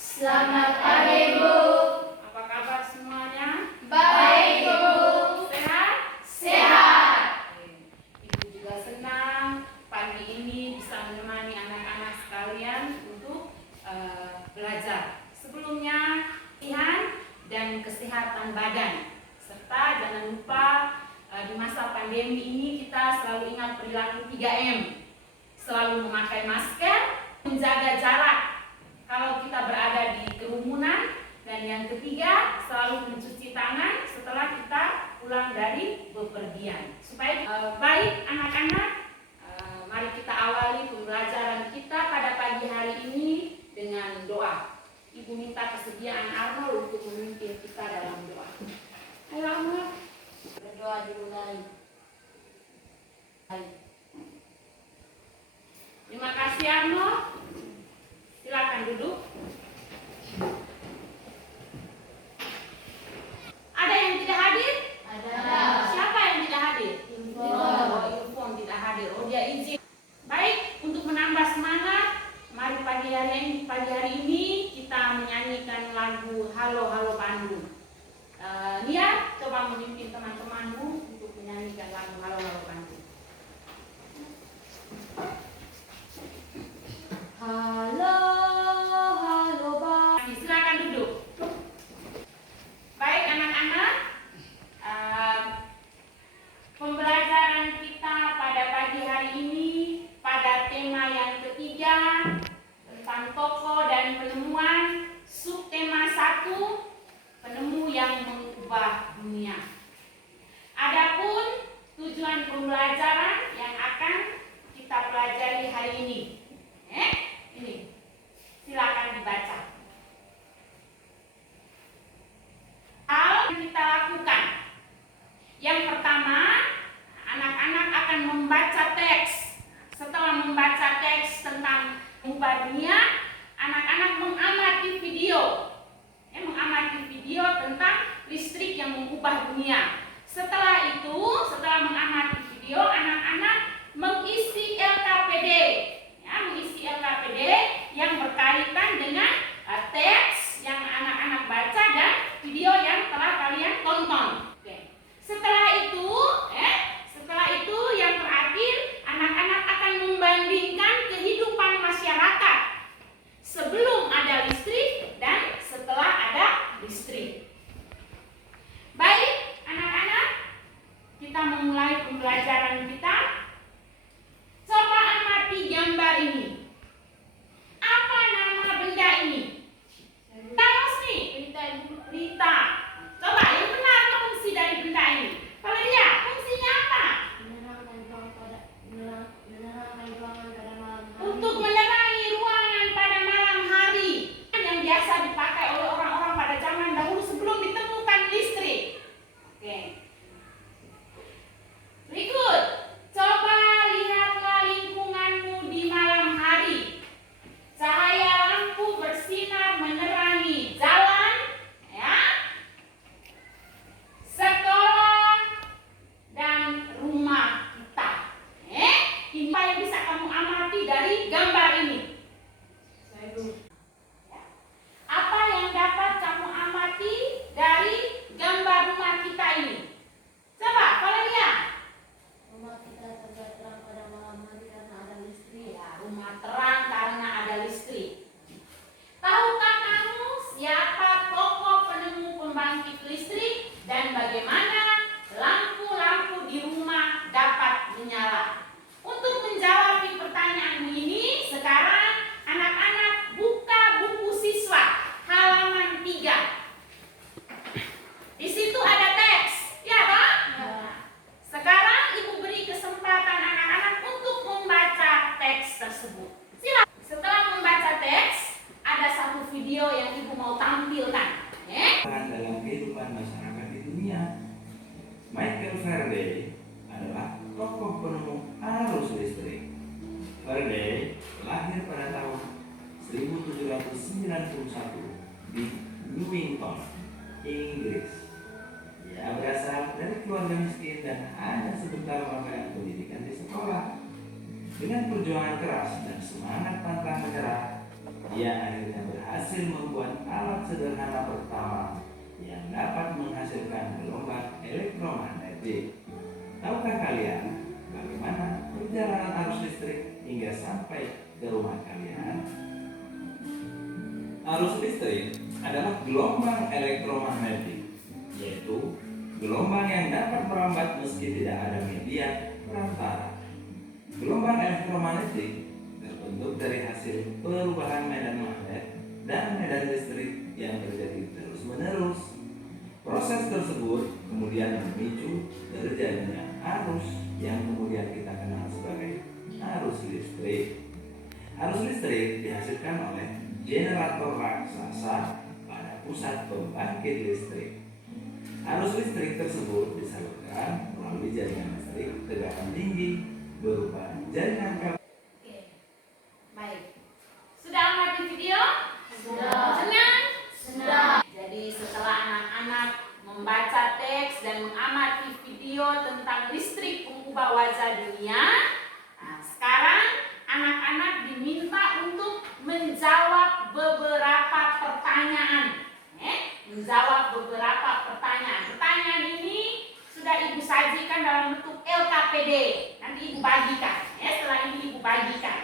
Selamat pagi, Bu. Apa kabar semuanya? Baik, Bu. Sehat? Sehat. Ibu juga senang pagi ini bisa menemani anak-anak sekalian untuk belajar. Sebelumnya, latihan dan kesehatan badan. Serta jangan lupa di masa pandemi ini kita selalu ingat perilaku 3M. Selalu memakai masker, menjaga jarak kalau kita berada di kerumunan, dan yang ketiga selalu mencuci tangan setelah kita pulang dari bepergian. Supaya baik anak-anak, mari kita awali pembelajaran kita pada pagi hari ini dengan doa. Ibu minta kesediaan Arnold untuk memimpin kita dalam doa. Ayo Arnold, berdoa dimulai. Terima kasih Arnold. Silakan duduk. Ada yang tidak hadir? Ada. Siapa yang tidak hadir? Infon. Oh, Infon tidak hadir. Oh, dia izin. Baik, untuk menambah semangat, mari pagi hari ini kita menyanyikan lagu Halo Halo Bandung. Nia, coba memimpin teman-temanmu untuk menyanyikan lagu Halo Halo Bandung. Halo, halo Bandung. Silakan duduk. Baik anak-anak, pembelajaran kita pada pagi hari ini pada tema yang ketiga tentang tokoh dan penemuan, subtema 1, penemu yang mengubah dunia. Adapun tujuan pembelajaran yang akan kita pelajari hari ini. Ini, silakan dibaca. Hal yang kita lakukan. Yang pertama, anak-anak akan membaca teks. Setelah membaca teks tentang mengubah dunia, anak-anak mengamati video. Mengamati video tentang listrik yang mengubah dunia. Setelah itu, setelah mengamati video, anak-anak mengisi LKPD. Mengisi LKPD yang berkaitan dengan teks yang anak-anak baca dan video yang telah kalian tonton. Oke. Setelah itu yang terakhir, anak-anak akan membandingkan kehidupan masyarakat sebelum ada listrik dan setelah ada listrik. Baik, anak-anak, kita memulai pembelajaran kita. Coba amati gambar ini. Apa nama benda ini? Tahu nih? Rita. Coba yang benar fungsi dari benda ini. Kalau dia, fungsinya apa? Untuk menerangi ruangan pada malam hari. Yang biasa dipakai oleh orang-orang pada zaman dahulu sebelum ditemukan listrik. Oke. Berikut. Coba lihatlah lingkunganmu di malam hari. Cahaya lampu bersinar menerangi jalan, sekolah, dan rumah kita. Ini apa yang bisa kamu amati dari gambar ini? Apa yang dapat kamu amati dari gambar rumah kita ini? Coba, kalau dia. Rumah kita terang pada malam hari karena ada listrik. Ya, rumah terang karena ada listrik. Tahukah kamu siapa tokoh penemu pembangkit listrik dan bagaimana lampu-lampu di rumah dapat menyala? Untuk menjawab pertanyaan ini, sekarang anak-anak buka buku siswa halaman 3. Di situ ada teks, ya Pak? Sekarang Ibu beri kesempatan anak-anak untuk membaca teks tersebut. Silakan. Setelah membaca teks, ada satu video yang Ibu mau tampilkan. Dalam kehidupan masyarakat di dunia, Michael Faraday adalah tokoh penemu arus listrik. Faraday lahir pada tahun 1791 di Newington, Inggris. Ia berasal dari keluarga miskin dan hanya sebentar mendapatkan pendidikan di sekolah. Dengan perjuangan keras dan semangat pantang menyerah, ia akhirnya berhasil berhasil membuat alat sederhana pertama yang dapat menghasilkan gelombang elektromagnetik. Tahukah kalian bagaimana perjalanan arus listrik hingga sampai ke rumah kalian? Arus listrik adalah gelombang elektromagnetik, yaitu gelombang yang dapat merambat meski tidak ada media perantara. Gelombang elektromagnetik terbentuk dari hasil perubahan medan magnet dan medan listrik yang terjadi terus-menerus. Proses tersebut kemudian memicu terjadinya arus yang kemudian kita kenal sebagai arus listrik. Arus listrik dihasilkan oleh generator raksasa pada pusat pembangkit listrik. Arus listrik tersebut disalurkan melalui jaringan listrik tegangan tinggi berupa jaringan kabel. Oke, baik. Sudah amati video? Sudah. Senang? Sudah. Jadi setelah anak-anak membaca teks dan mengamati video tentang listrik pengubah wajah dunia, nah, sekarang anak-anak diminta untuk menjawab beberapa pertanyaan. Menjawab beberapa pertanyaan. Pertanyaan ini sudah Ibu sajikan dalam bentuk LKPD. Nanti Ibu bagikan. Setelah ini Ibu bagikan.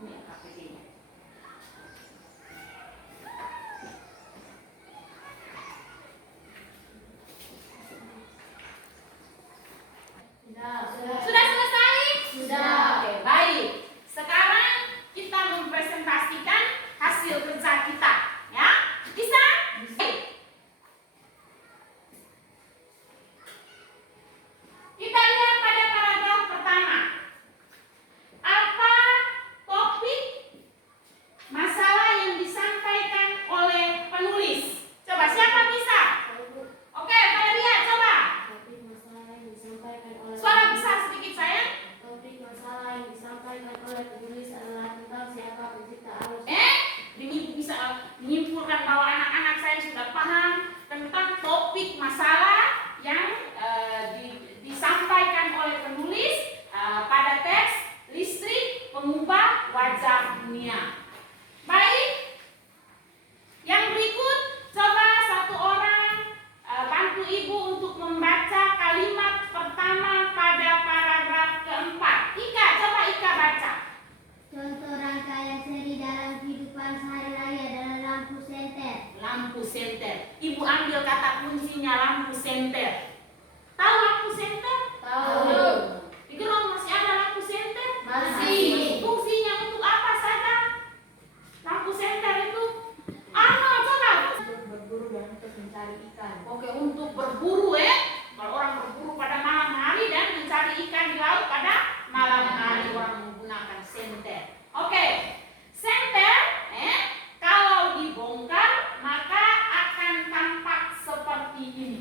Ini LKPD-nya. Sudah selesai? Sudah. Oke, baik. Sekarang kita mempresentasikan hasil kerja kita, ya. Bisa? Baik. Kita lihat pada paragraf pertama. Apa topik masalah yang disampaikan oleh penulis? Coba siapa bisa? Oke, kalian lihat coba. Topik masalah yang disampaikan oleh Suara besar sedikit sayang. Topik masalah yang disampaikan oleh penulis adalah tentang siapa pencipta arus. Bisa menyimpulkan bahwa anak-anak saya sudah paham tentang topik masalah yang disampaikan oleh penulis pada teks listrik pengubah wajah dunia. Baik, yang berikut coba satu orang bantu ibu untuk membaca kalimat pertama pada paragraf keempat. Ika, coba Ika baca. Contoh rangkaian seri dalam kehidupan sehari-hari adalah lampu senter. Lampu senter. Ibu ambil kata kuncinya lampu senter. Tahu lampu senter? Tahu. Di Gerong masih ada lampu senter? Masih. Fungsinya untuk apa saja? Lampu senter itu coba. Untuk berburu dan untuk mencari ikan. Oke, untuk berburu Kalau orang berburu pada malam hari dan mencari ikan di laut pada malam hari orang menggunakan senter. Oke. Senter kalau dibongkar maka akan tampak seperti ini.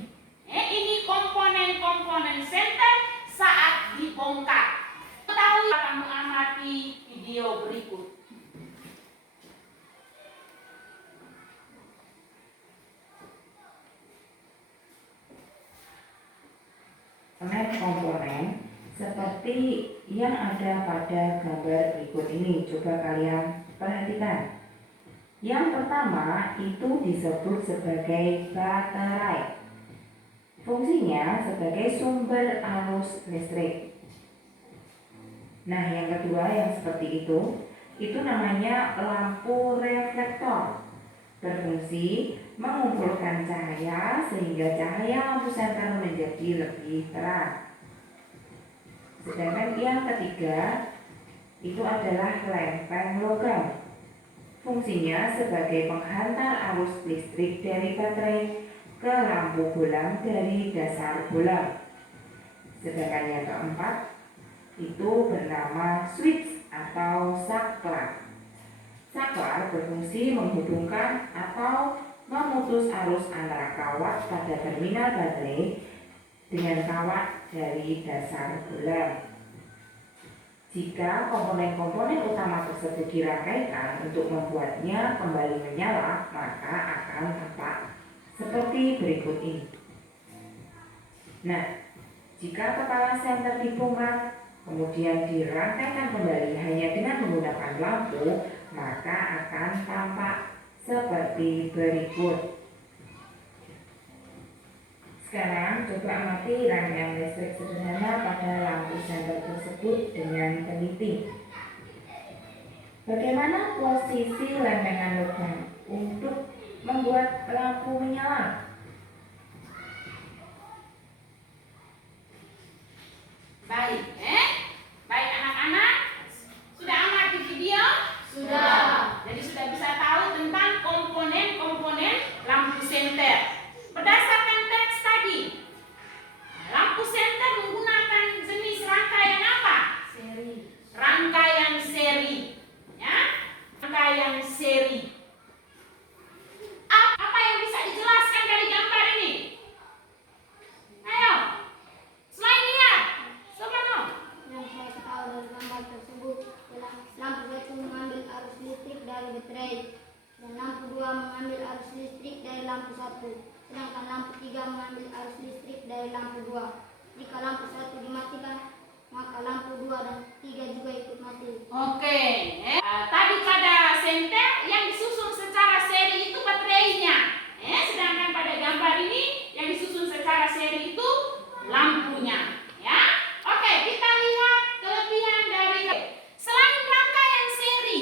Ini komponen-komponen senter saat dibongkar. Ketahui akan mengamati video berikut. Komponen seperti yang ada pada gambar berikut ini. Coba kalian perhatikan. Yang pertama itu disebut sebagai baterai. Fungsinya sebagai sumber arus listrik. Nah, yang kedua yang seperti itu namanya lampu reflektor. Berfungsi mengumpulkan cahaya sehingga cahaya lampu senter menjadi lebih terang. Sedangkan yang ketiga itu adalah lempeng logam. Fungsinya sebagai penghantar arus listrik dari baterai ke lampu bohlam dari dasar bohlam. Sedangkan yang keempat itu bernama switch atau saklar. Saklar berfungsi menghubungkan atau memutus arus antara kawat pada terminal baterai dengan kawat dari dasar bohlam. Jika komponen-komponen utama tersebut dirangkaikan untuk membuatnya kembali menyala, maka akan tampak seperti berikut ini. Nah, jika kepala senter dibongkar, kemudian dirangkaikan kembali hanya dengan menggunakan lampu, maka akan tampak seperti berikut. Sekarang coba amati rangkaian listrik sederhana pada lampu senter tersebut dengan teliti. Bagaimana posisi lempengan logam untuk membuat lampu menyala? Baik, baik anak-anak, sudah amati video? Sudah. Jadi sudah bisa tahu tentang komponen-komponen lampu senter. Berdasarkan teks tadi, lampu senter menggunakan jenis rangkaian apa? Seri. Rangkaian seri, ya, rangkaian seri. Apa yang bisa dijelaskan dari gambar ini? Ayo, selain lihat, coba dong. Yang saya tahu dari gambar tersebut, lampu satu mengambil arus listrik dari baterai, dan lampu 2 mengambil arus listrik dari lampu 1, sedangkan lampu 3 mengambil arus listrik dari lampu 2. Jika lampu 1 dimatikan, maka lampu 2 dan 3 juga ikut mati. Oke, tadi pada senter yang disusun secara seri itu baterainya, sedangkan pada gambar ini yang disusun secara seri itu lampunya, ya. Oke, kita lihat kelebihan dari selain rangkaian seri.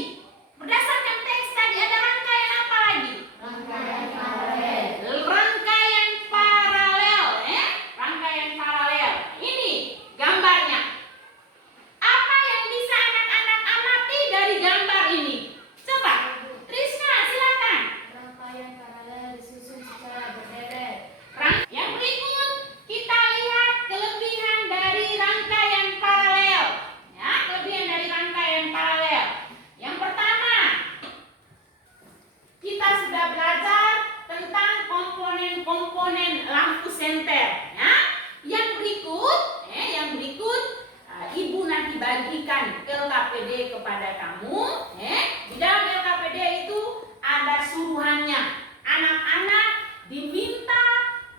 Berdasarkan teks tadi ada rangkaian apa lagi? Rangkaian paralel. Rangkaian paralel, rangkaian paralel. Ini gambarnya. Apa yang bisa anak-anak amati dari gambar ini? Coba, Trisna, silakan. Rangkaian paralel disusun secara berderet. Yang berikut kita lihat kelebihan dari rangkaian paralel. Ya, kelebihan dari rangkaian paralel. Yang pertama, kita sudah belajar tentang komponen-komponen lampu senter. Ya. Yang berikut, Ibu nanti bagikan LKPD kepada kamu. Di dalam LKPD itu ada suruhannya. Anak-anak diminta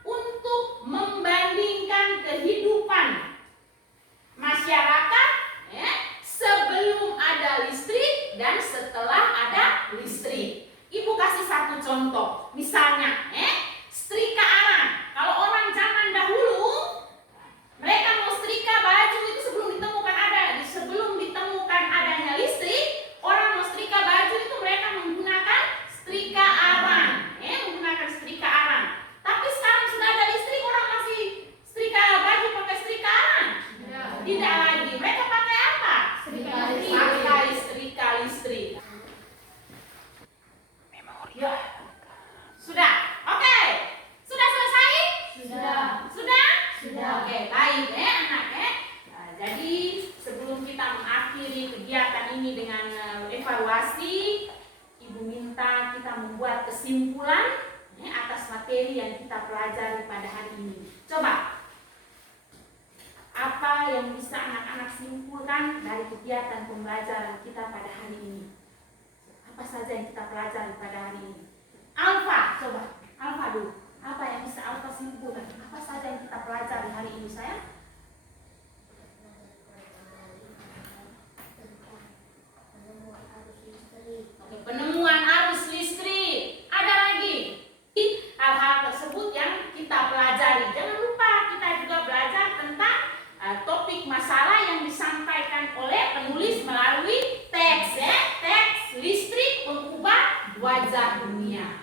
untuk membandingkan kehidupan masyarakat sebelum ada listrik dan setelah ada listrik. Ibu kasih satu contoh, misalnya setrika arang. Kalau orang zaman dahulu mereka mau setrika baju itu sebelum ditemukan adanya listrik, orang mau setrika baju itu mereka menggunakan setrika arang, menggunakan setrika arang. Tapi sekarang sudah ada listrik, orang masih setrika baju pakai setrika arang? Tidak lagi. Mereka pakai apa? Pakai setrika listrik. Ya. Sudah. Oke. Sudah selesai? Sudah? Oke, baik anak. Jadi sebelum kita mengakhiri kegiatan ini dengan evaluasi, Ibu minta kita membuat kesimpulan atas materi yang kita pelajari pada hari ini. Coba, apa yang bisa anak-anak simpulkan dari kegiatan pembelajaran kita pada hari ini? Apa saja yang kita pelajari pada hari ini? Alfa, coba. Alfa dulu. Apa yang bisa Alfa simpulkan? Apa saja yang kita pelajari hari ini, sayang? Oke, penemuan arus listrik. Ada lagi hal-hal tersebut yang kita pelajari. Jangan lupa kita juga belajar tentang topik masalah yang disampaikan oleh penulis melalui teks. Teks listrik mengubah wajah dunia.